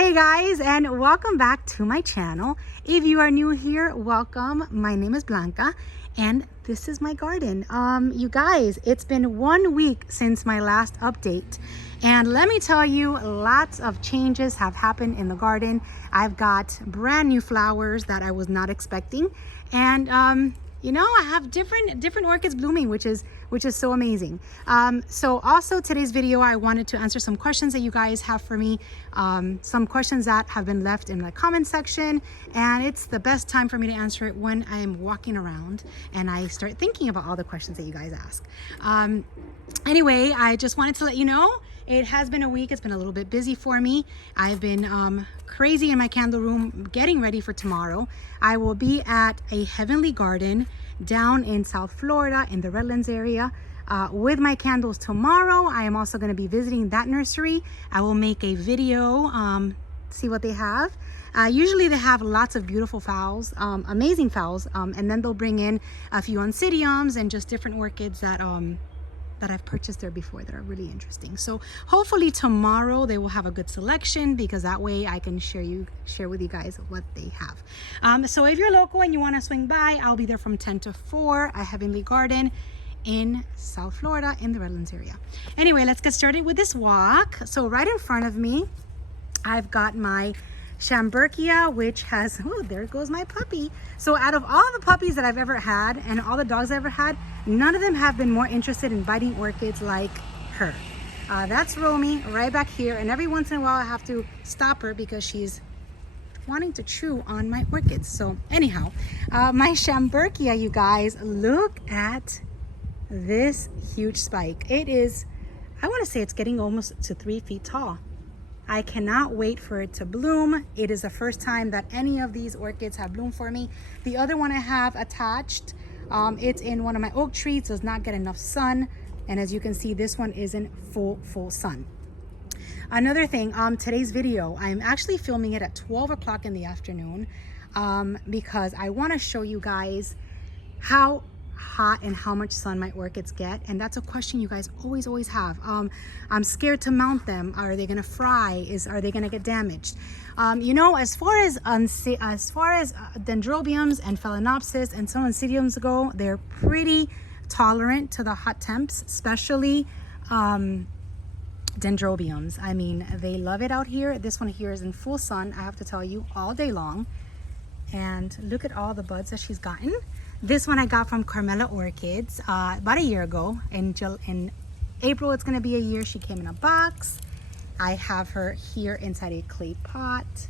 Hey guys, and welcome back to my channel. If you are new here, welcome. My name is Blanca and this is my garden. You guys, it's been 1 week since my last update, and let me tell you, lots of changes have happened in the garden. I've got brand new flowers that I was not expecting, and you know, I have different orchids blooming, which is so amazing. So also today's video, I wanted to answer some questions that you guys have for me, some questions that have been left in the comment section, and it's the best time for me to answer it when I am walking around and I start thinking about all the questions that you guys ask. Anyway, I just wanted to let you know, it has been a week. It's been a little bit busy for me. I've been crazy in my candle room getting ready for tomorrow. I will be at a heavenly garden down in South Florida in the Redlands area with my candles tomorrow. I am also going to be visiting that nursery. I will make a video, see what they have. Usually they have lots of beautiful phals, amazing phals, and then they'll bring in a few oncidiums and just different orchids that I've purchased there before that are really interesting. So hopefully tomorrow they will have a good selection, because that way I can share with you guys what they have. So if you're local and you want to swing by, I'll be there from 10 to 4 at Heavenly Garden in South Florida in the Redlands area. Anyway, let's get started with this walk. So right in front of me, I've got my Shamburgia, which has, oh, there goes my puppy. So out of all the puppies that I've ever had and all the dogs I've ever had, none of them have been more interested in biting orchids like her. That's Romy right back here, and every once in a while I have to stop her because she's wanting to chew on my orchids. So anyhow, my Shamburgia, you guys, look at this huge spike. It is, I want to say it's getting almost to 3 feet tall. I cannot wait for it to bloom. It is the first time that any of these orchids have bloomed for me. The other one I have attached, it's in one of my oak trees, does not get enough sun. And as you can see, this one is in full sun. Another thing, today's video, I'm actually filming it at 12 o'clock in the afternoon because I want to show you guys how hot and how much sun my orchids get, and that's a question you guys always have. I'm scared to mount them. Are they gonna fry? Are they gonna get damaged? You know, as far as dendrobiums and phalaenopsis and some oncidiums go, they're pretty tolerant to the hot temps, especially dendrobiums. I mean, they love it out here. This one here is in full sun, I have to tell you, all day long. And look at all the buds that she's gotten. This one I got from Carmela Orchids about a year ago. In April, it's gonna be a year. She came in a box. I have her here inside a clay pot.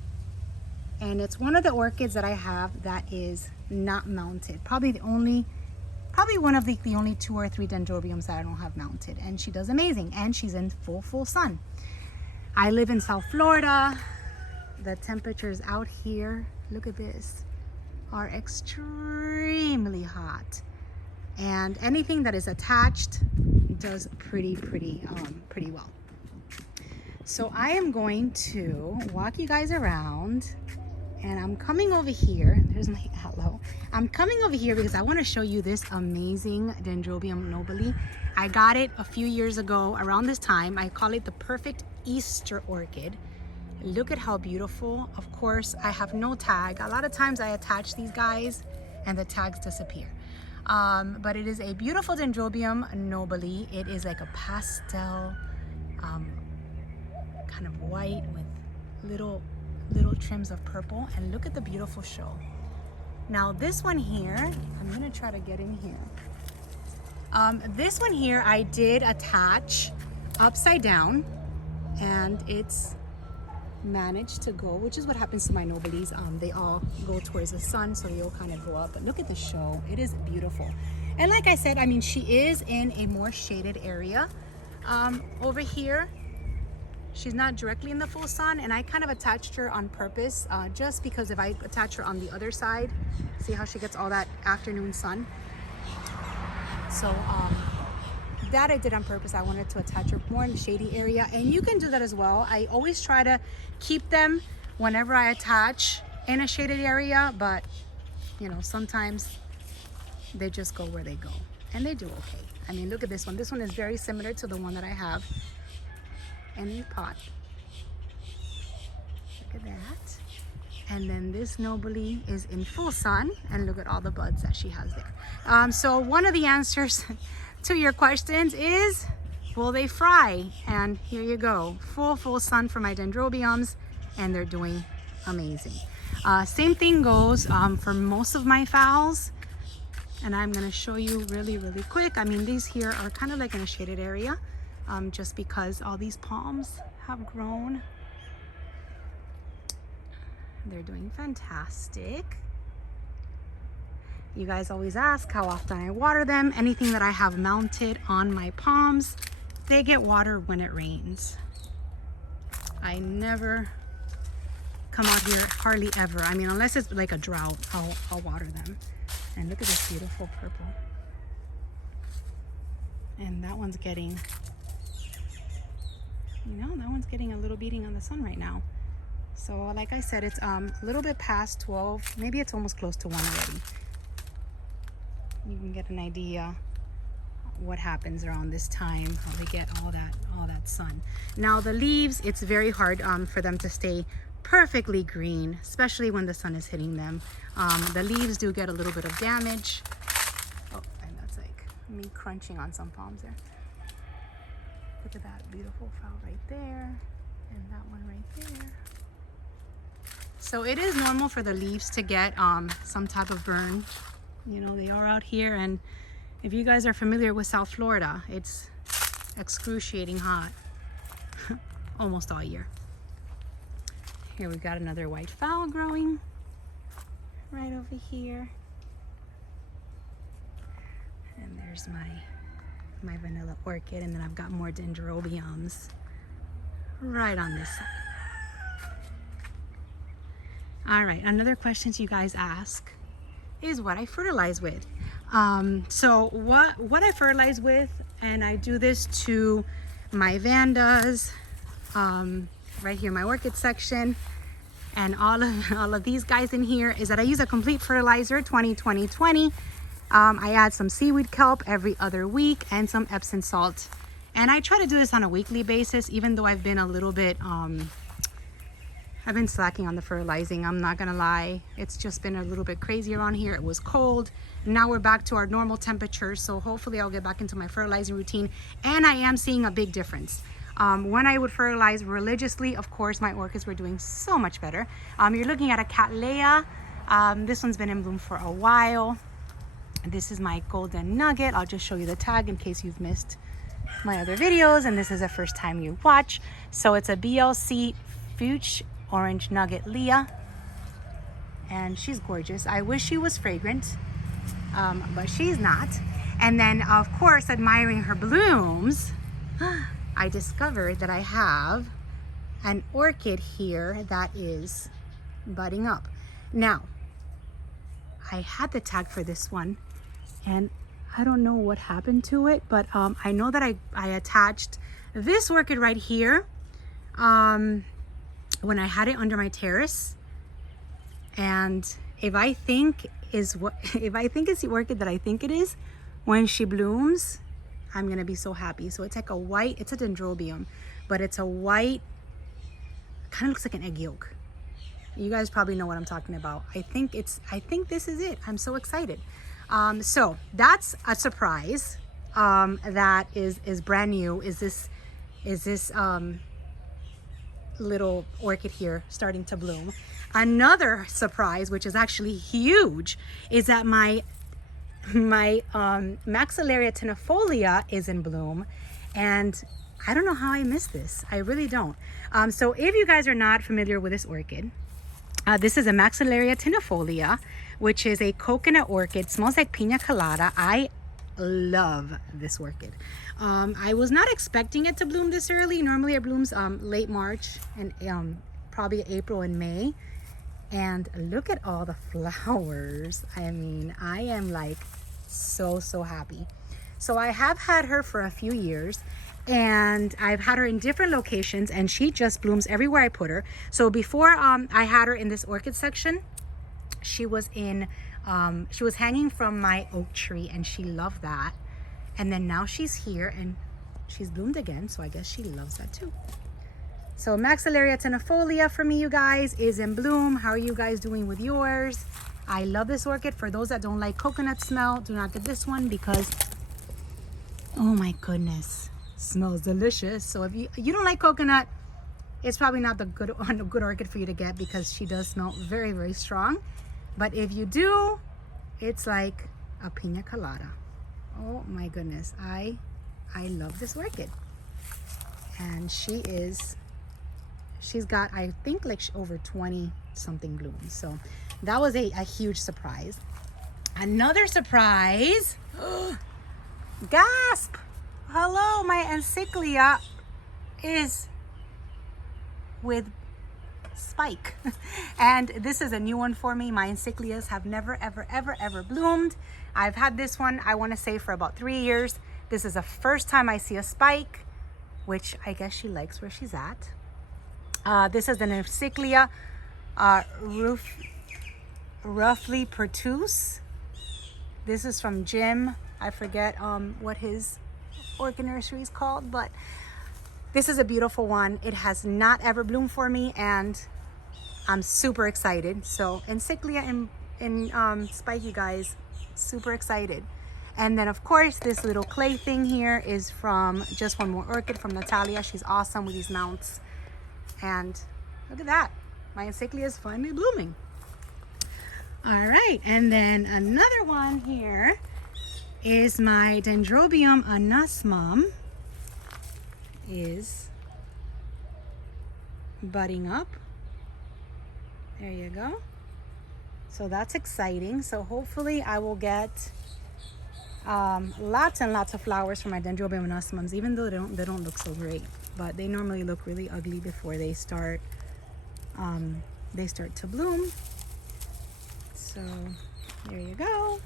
And it's one of the orchids that I have that is not mounted. Probably one of the only 2 or 3 dendrobiums that I don't have mounted. And she does amazing. And she's in full sun. I live in South Florida. The temperatures out here, look at this, are extremely hot, and anything that is attached does pretty well. So I am going to walk you guys around, and I'm coming over here. There's my hello. I'm coming over here because I want to show you this amazing Dendrobium Nobly. I got it a few years ago around this time. I call it the perfect Easter orchid. Look at how beautiful. Of course, I have no tag. A lot of times I attach these guys and the tags disappear. But it is a beautiful Dendrobium Nobly. It is like a pastel, kind of white with little trims of purple. And look at the beautiful show. Now this one here, I'm gonna try to get in here. This one here I did attach upside down, and it's managed to go, which is what happens to my Noblies. They all go towards the sun, so they all kind of go up. But look at the show. It is beautiful. And like I said, I mean, she is in a more shaded area. Over here, she's not directly in the full sun, and I kind of attached her on purpose, just because if I attach her on the other side, see how she gets all that afternoon sun? So that I did on purpose. I wanted to attach her more in the shady area, and you can do that as well. I always try to keep them whenever I attach in a shaded area, but you know, sometimes they just go where they go, and they do okay. I mean, look at this one. This one is very similar to the one that I have in the pot. And then this Nobly is in full sun, and look at all the buds that she has there. So one of the answers to your questions is, will they fry? And here you go, full sun for my dendrobiums, and they're doing amazing. Same thing goes for most of my phals, and I'm gonna show you really quick. I mean, these here are kind of like in a shaded area, just because all these palms have grown. They're doing fantastic. You guys always ask how often I water them. Anything that I have mounted on my palms, they get watered when it rains. I never come out here, hardly ever. I mean, unless it's like a drought, I'll water them. And look at this beautiful purple. And that one's getting, that one's getting a little beating on the sun right now. So like I said, it's a little bit past 12. Maybe it's almost close to 1 already. You can get an idea what happens around this time, how they get all that sun. Now the leaves, it's very hard for them to stay perfectly green, especially when the sun is hitting them. The leaves do get a little bit of damage. Oh, and that's like me crunching on some palms there. Look at that beautiful flower right there, and that one right there. So it is normal for the leaves to get some type of burn. They are out here, and if you guys are familiar with South Florida, it's excruciating hot almost all year. Here we've got another white phal growing right over here. And there's my vanilla orchid, and then I've got more dendrobiums right on this side. All right, another question you guys ask is what I fertilize with. So what I fertilize with, and I do this to my vandas, right here, my orchid section, and all of these guys in here, is that I use a complete fertilizer, 20-20-20. I add some seaweed kelp every other week and some Epsom salt. And I try to do this on a weekly basis, even though I've been a little bit, I've been slacking on the fertilizing, I'm not gonna lie. It's just been a little bit crazy around here. It was cold. Now we're back to our normal temperature, so hopefully I'll get back into my fertilizing routine. And I am seeing a big difference. When I would fertilize religiously, of course, my orchids were doing so much better. You're looking at a Cattleya. This one's been in bloom for a while. This is my golden nugget. I'll just show you the tag in case you've missed my other videos and this is the first time you watch. So it's a BLC Fuchs Orange Nugget Leah, and she's gorgeous. I wish she was fragrant, but she's not. And then of course, admiring her blooms, I discovered that I have an orchid here that is budding up. Now, I had the tag for this one and I don't know what happened to it, but I know that I attached this orchid right here when I had it under my terrace. And if I think it's the orchid that I think it is, when she blooms, I'm gonna be so happy. So it's like a white, it's a dendrobium, but it's a white, kind of looks like an egg yolk. You guys probably know what I'm talking about. I think this is it. I'm so excited. So that's a surprise that is brand new. Is this little orchid here starting to bloom. Another surprise, which is actually huge, is that my Maxillaria tenuifolia is in bloom, and I don't know how I missed this. I really don't. So if you guys are not familiar with this orchid, this is a Maxillaria tenuifolia, which is a coconut orchid. Smells like pina colada. I love this orchid. I was not expecting it to bloom this early. Normally it blooms late March and probably April and May. And look at all the flowers. I mean, I am like so happy. So I have had her for a few years, and I've had her in different locations, and she just blooms everywhere I put her. So before I had her in this orchid section, she was hanging from my oak tree, and she loved that. And then now she's here and she's bloomed again, so I guess she loves that too. So Maxillaria tenafolia for me, you guys, is in bloom. How are you guys doing with yours? I love this orchid. For those that don't like coconut smell, do not get this one because, oh my goodness, smells delicious. So if you don't like coconut, it's probably not the good orchid for you to get because she does smell very, very strong. But if you do, it's like a pina colada. Oh my goodness, I love this orchid. And she's got, I think, like over 20 something blooms. So that was a huge surprise. Another surprise, gasp! Hello, my encyclia is with spike. And this is a new one for me. My encyclias have never, ever bloomed. I've had this one, I want to say, for about 3 years. This is the first time I see a spike, which I guess she likes where she's at. This is an encyclia roughly pertuse. This is from Jim. I forget what his orchid nursery is called, but this is a beautiful one. It has not ever bloomed for me, and I'm super excited. So encyclia in spike, you guys, super excited. And then of course this little clay thing here is from Just One More Orchid from Natalia. She's awesome with these mounts. And look at that, my encyclia is finally blooming. All right, and then another one here is my Dendrobium Nobly is budding up. There you go. So that's exciting. So hopefully I will get lots and lots of flowers from my Dendrobium Nobly, even though they don't look so great, but they normally look really ugly before they start to bloom. So there you go,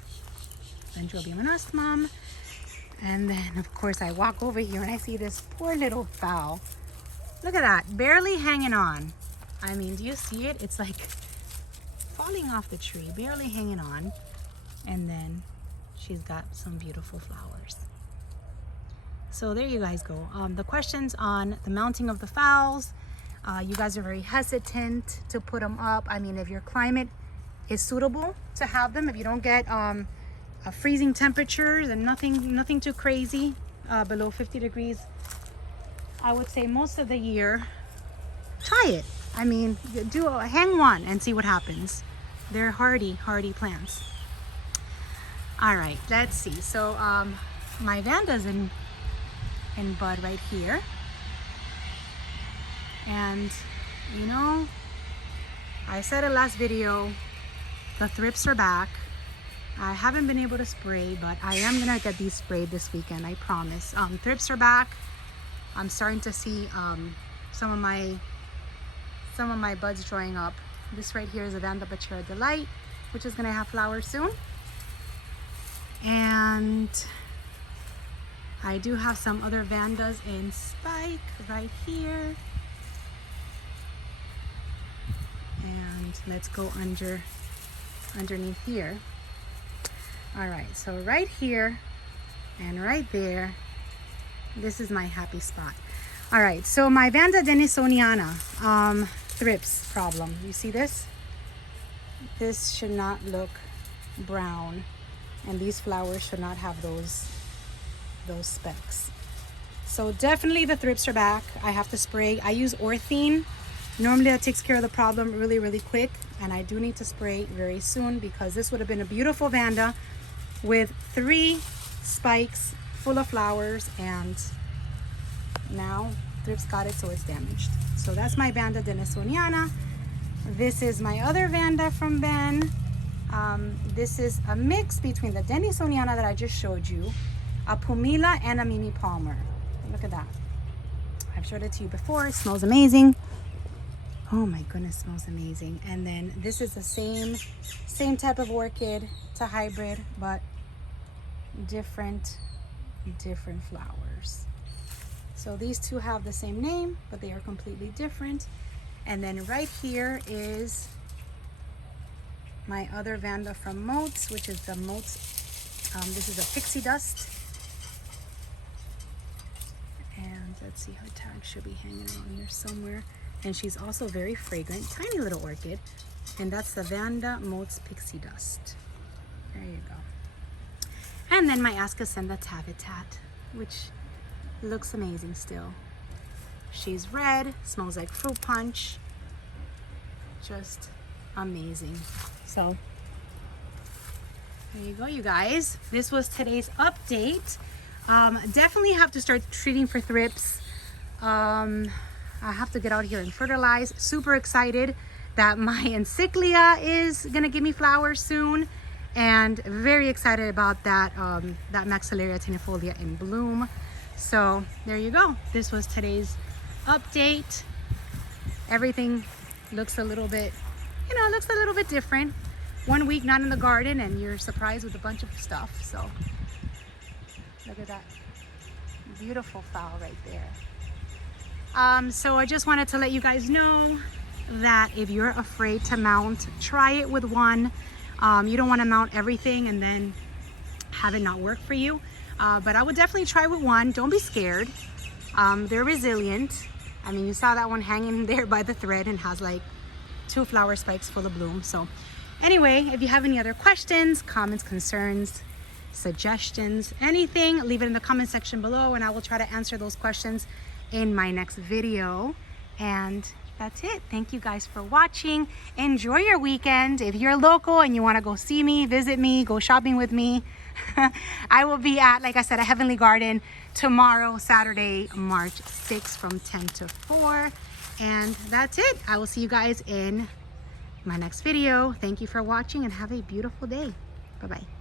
Dendrobium Nobly. And then of course I walk over here and I see this poor little fowl. Look at that, barely hanging on. I mean, do you see it? It's like falling off the tree, barely hanging on. And then she's got some beautiful flowers. So there you guys go. The questions on the mounting of the fowls, you guys are very hesitant to put them up. I mean, if your climate is suitable to have them, if you don't get freezing temperatures and nothing too crazy below 50 degrees, I would say most of the year, try it. I mean, hang one and see what happens. They're hardy plants. All right, let's see. So my Vanda's in bud right here. And you know, I said in last video, the thrips are back. I haven't been able to spray, but I am gonna get these sprayed this weekend, I promise. Thrips are back. I'm starting to see some of my buds drawing up. This right here is a Vanda Bachera Delight, which is gonna have flowers soon. And I do have some other Vandas in spike right here. And let's go underneath here. All right, so right here and right there, this is my happy spot. All right, so my Vanda Denisoniana thrips problem. You see this? This should not look brown, and these flowers should not have those specks. So definitely the thrips are back. I have to spray. I use Orthene. Normally that takes care of the problem really quick, and I do need to spray very soon because this would have been a beautiful Vanda with 3 spikes full of flowers, and now thrips got it, so it's damaged. So that's my Vanda Denisoniana. This is my other Vanda from Ben. This is a mix between the Denisoniana that I just showed you, a Pumila, and a Mimi Palmer. Look at that. I've showed it to you before. It smells amazing. Oh my goodness, smells amazing. And then this is the same type of orchid. It's a hybrid, but different flowers. So these two have the same name, but they are completely different. And then right here is my other Vanda from Moats, which is the Moats. This is a pixie dust. And let's let's see, her tag should be hanging around here somewhere. And she's also very fragrant, tiny little orchid. And that's the Vanda Motes Pixie Dust. There you go. And then my Ascocenda Habitat, which looks amazing still. She's red, smells like fruit punch. Just amazing. So there you go, you guys. This was today's update. Definitely have to start treating for thrips. I have to get out here and fertilize. Super excited that my encyclia is gonna give me flowers soon, and very excited about that that Maxillaria tenuifolia in bloom. So there you go. This was today's update. Everything looks a little bit, you know, looks a little bit different. 1 week not in the garden and you're surprised with a bunch of stuff. So look at that beautiful flower right there. So I just wanted to let you guys know that if you're afraid to mount, try it with one. You don't want to mount everything and then have it not work for you. But I would definitely try with one. Don't be scared. They're resilient. I mean, you saw that one hanging there by the thread and has like 2 flower spikes full of bloom. So anyway, if you have any other questions, comments, concerns, suggestions, anything, leave it in the comment section below and I will try to answer those questions in my next video. And that's it. Thank you guys for watching. Enjoy your weekend. If you're local and you want to go see me, visit me, go shopping with me, I will be at, like I said, a Heavenly Garden tomorrow, Saturday, March 6th from 10 to 4. And that's it. I will see you guys in my next video. Thank you for watching and have a beautiful day. Bye-bye.